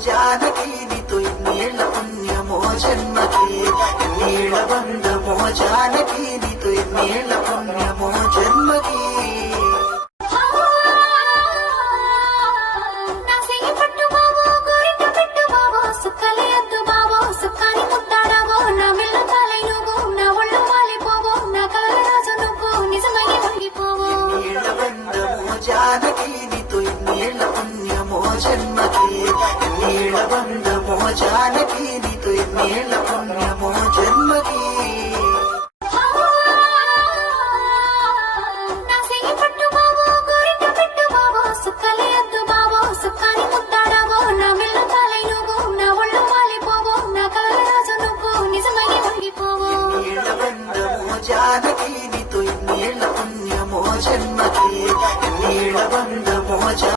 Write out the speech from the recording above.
జానకి నీతో ఎన్నేళ్ల పుణ్యమో జన్మకి ఎన్నేళ్ల బంధమో జానకి నీతో ఎన్నేళ్ల పుణ్యమో జన్మకి జానకి నీతో ఎన్నేళ్ల పుణ్యమో జన్మకి ఎన్నేళ్ల బంధమో జానకి నీతో ఎన్నేళ్ల పుణ్యమో జన్మకి జానకి నీతో ఎన్నేళ్ల పుణ్యమో జన్మకి ఎన్నేళ్ల బంధమో